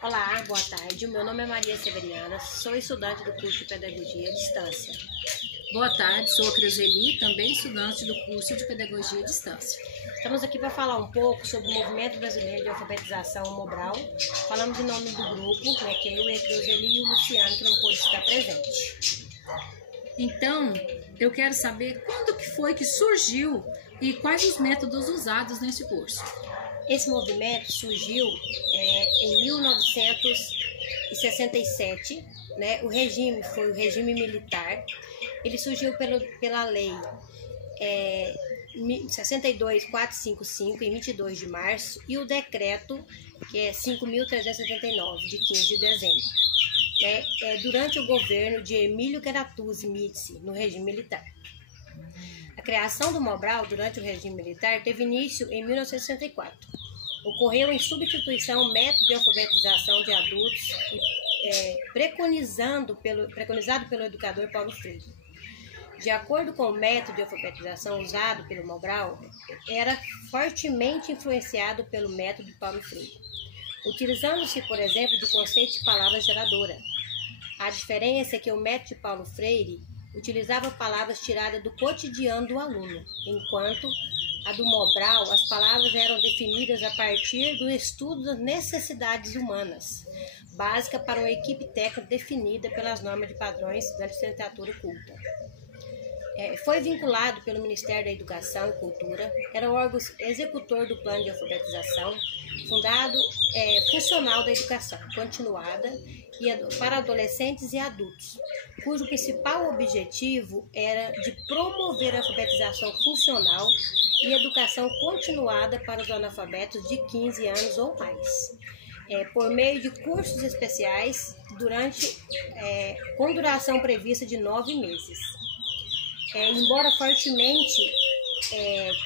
Olá, boa tarde. O meu nome é Maria Severiana, sou estudante do curso de Pedagogia à Distância. Boa tarde, sou a Creuseli, também estudante do curso de Pedagogia à Distância. Estamos aqui para falar um pouco sobre o Movimento Brasileiro de Alfabetização, o Mobral. Falamos em nome do grupo, que eu, a Creuseli e o Luciano, que não pôde estar presente. Então, eu quero saber quando que foi que surgiu e quais os métodos usados nesse curso. Esse movimento surgiu em 1967, o regime foi o regime militar. Ele surgiu pela lei 62.455, em 22 de março, e o decreto, que é 5.379, de 15 de dezembro, durante o governo de Emílio Caratuzzi Médici, no regime militar. A criação do Mobral durante o regime militar teve início em 1964. Ocorreu em substituição ao método de alfabetização de adultos preconizado pelo educador Paulo Freire. De acordo com o método de alfabetização usado pelo Mobral, era fortemente influenciado pelo método de Paulo Freire, utilizando-se, por exemplo, do conceito de palavra geradora. A diferença é que o método de Paulo Freire utilizava palavras tiradas do cotidiano do aluno, enquanto a do Mobral, as palavras eram definidas a partir do estudo das necessidades humanas, básica para uma equipe técnica definida pelas normas de padrões da licenciatura culta. Foi vinculado pelo Ministério da Educação e Cultura, era o órgão executor do plano de alfabetização, funcional da educação continuada para adolescentes e adultos, cujo principal objetivo era de promover a alfabetização funcional e educação continuada para os analfabetos de 15 anos ou mais, por meio de cursos especiais com duração prevista de 9 meses. Embora fortemente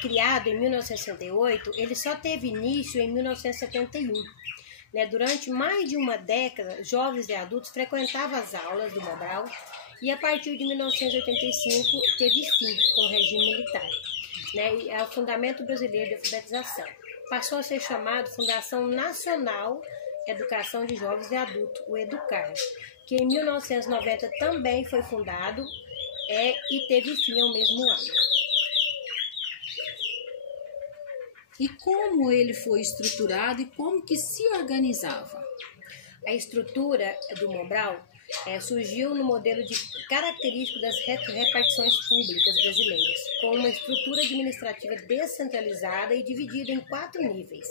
criado em 1968, ele só teve início em 1971. Durante mais de uma década, jovens e adultos frequentavam as aulas do Mobral e a partir de 1985 teve fim com o regime militar. E é o Fundamento Brasileiro de Alfabetização. Passou a ser chamado Fundação Nacional Educação de Jovens e Adultos, o EDUCAR, que em 1990 também foi fundado e teve fim ao mesmo ano. E como ele foi estruturado e como que se organizava? A estrutura do Mobral surgiu no modelo característico das repartições públicas brasileiras, com uma estrutura administrativa descentralizada e dividida em 4 níveis,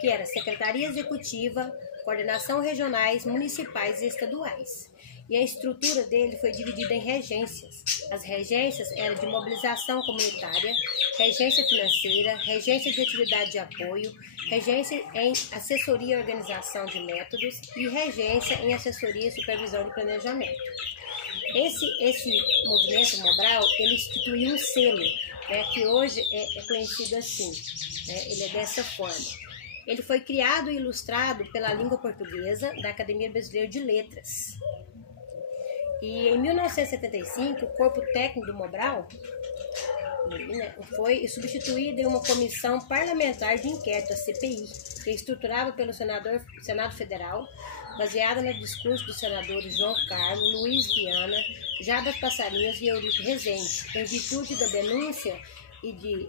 que era Secretaria Executiva, Coordenação Regionais, Municipais e Estaduais. E a estrutura dele foi dividida em regências. As regências eram de mobilização comunitária, regência financeira, regência de atividade de apoio, regência em assessoria e organização de métodos e regência em assessoria e supervisão de planejamento. Esse movimento Mobral, ele instituiu um selo, que hoje é conhecido assim, ele é dessa forma. Ele foi criado e ilustrado pela língua portuguesa da Academia Brasileira de Letras. E em 1975, o corpo técnico do Mobral foi substituído em uma comissão parlamentar de inquérito, a CPI, que é estruturada pelo Senado Federal, baseada no discurso dos senadores João Carlos, Luiz Viana, Jabas Passarinhos e Eurico Rezende, em virtude da denúncia e de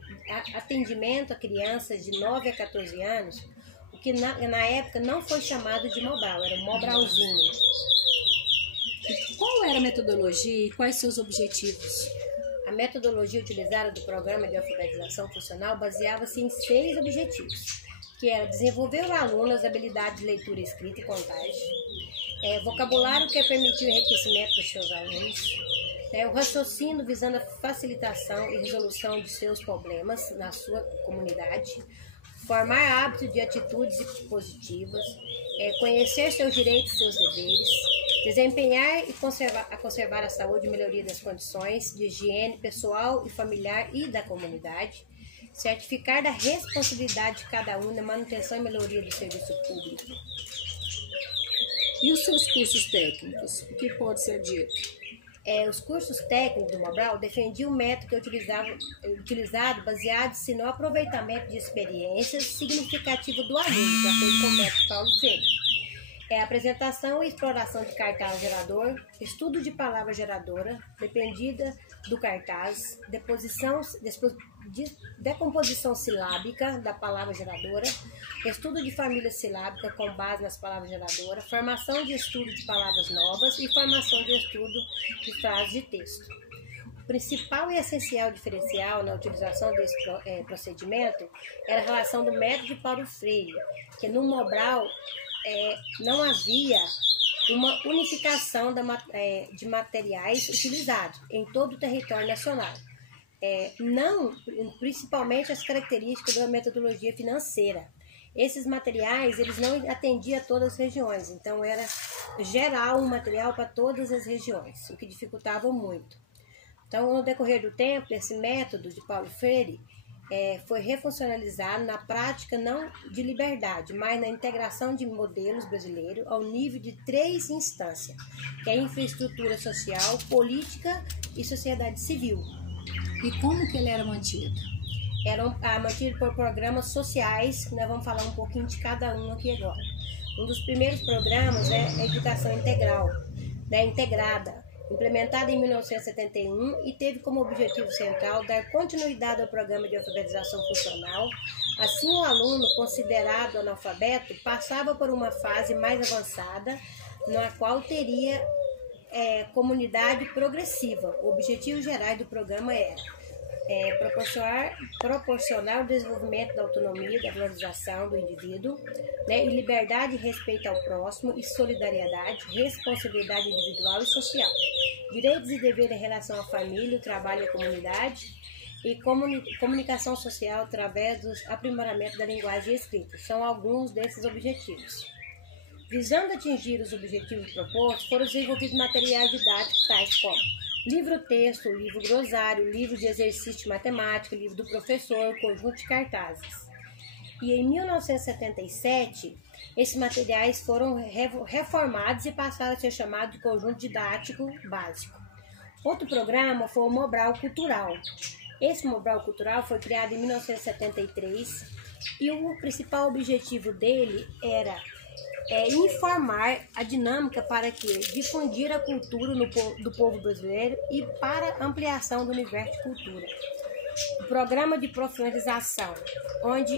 atendimento a crianças de 9 a 14 anos, o que na época não foi chamado de Mobral, era Mobralzinho. Qual era a metodologia e quais seus objetivos? A metodologia utilizada do Programa de Alfabetização Funcional baseava-se em 6 objetivos, que era desenvolver o aluno as habilidades de leitura, escrita e contagem, vocabulário que permitir o enriquecimento dos seus alunos, o raciocínio visando a facilitação e resolução de seus problemas na sua comunidade, formar hábitos de atitudes positivas, conhecer seus direitos e seus deveres, desempenhar e conservar a saúde e melhoria das condições de higiene pessoal e familiar e da comunidade, certificar da responsabilidade de cada um na manutenção e melhoria do serviço público. E os seus cursos técnicos? O que pode ser dito? Os cursos técnicos do Mobral defendiam o método utilizado baseado-se no aproveitamento de experiências significativas do aluno, de acordo com o método Paulo Freire. É a apresentação e exploração de cartaz gerador, estudo de palavra geradora, dependida do cartaz, decomposição silábica da palavra geradora, estudo de família silábica com base nas palavras geradoras, formação de estudo de palavras novas e formação de estudo de frases de texto. O principal e essencial diferencial na utilização desse procedimento era a relação do método de Paulo Freire, que no Mobral não havia uma unificação de materiais utilizados em todo o território nacional. Principalmente as características da metodologia financeira. Esses materiais eles não atendiam a todas as regiões, então era geral um material para todas as regiões, o que dificultava muito. Então, no decorrer do tempo, esse método de Paulo Freire foi refuncionalizado na prática não de liberdade, mas na integração de modelos brasileiros ao nível de 3 instâncias, que é a infraestrutura social, política e sociedade civil. E como que ele era mantido? Era mantido por programas sociais, que nós vamos falar um pouquinho de cada um aqui agora. Um dos primeiros programas é a educação integral, integrada, implementada em 1971 e teve como objetivo central dar continuidade ao programa de alfabetização funcional. Assim, o aluno considerado analfabeto passava por uma fase mais avançada, na qual teria comunidade progressiva. O objetivo geral do programa era proporcionar o desenvolvimento da autonomia, da valorização do indivíduo, e liberdade e respeito ao próximo, e solidariedade, responsabilidade individual e social, direitos e deveres em relação à família, o trabalho e a comunidade, e comunicação social através do aprimoramento da linguagem escrita. São alguns desses objetivos. Visando atingir os objetivos propostos, foram desenvolvidos materiais didáticos tais como livro-texto, livro-glosário, livro de exercício de matemática, livro do professor, conjunto de cartazes. E em 1977, esses materiais foram reformados e passaram a ser chamados de conjunto didático básico. Outro programa foi o Mobral Cultural. Esse Mobral Cultural foi criado em 1973 e o principal objetivo dele era informar a dinâmica para difundir a cultura do povo brasileiro e para ampliação do universo de cultura. O programa de profissionalização, onde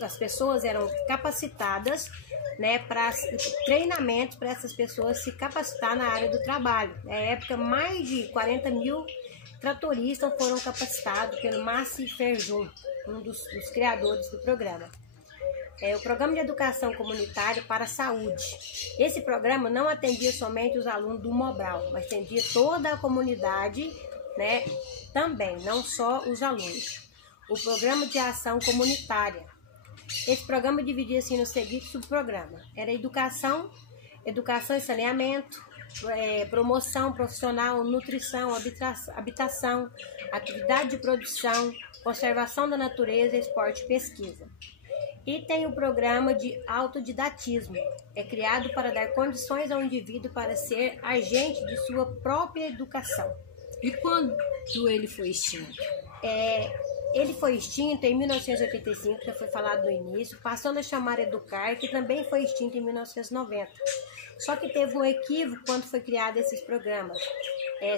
as pessoas eram capacitadas, para treinamentos para essas pessoas se capacitar na área do trabalho. Na época, mais de 40 mil tratoristas foram capacitados pelo Márcio Ferjun, um dos criadores do programa. O Programa de Educação Comunitária para a Saúde. Esse programa não atendia somente os alunos do Mobral, mas atendia toda a comunidade, também, não só os alunos. O Programa de Ação Comunitária. Esse programa dividia-se nos seguintes subprogramas. Era educação e saneamento, promoção profissional, nutrição, habitação, atividade de produção, conservação da natureza, esporte e pesquisa. E tem o programa de autodidatismo, criado para dar condições ao indivíduo para ser agente de sua própria educação. E quando ele foi extinto? Ele foi extinto em 1985, já foi falado no início, passando a chamar Educar, que também foi extinto em 1990. Só que teve um equívoco quando foi criado esses programas.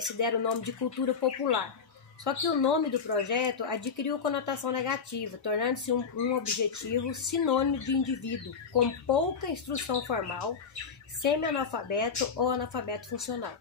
Se deram o nome de Cultura Popular. Só que o nome do projeto adquiriu conotação negativa, tornando-se um objetivo sinônimo de indivíduo com pouca instrução formal, semi-analfabeto ou analfabeto funcional.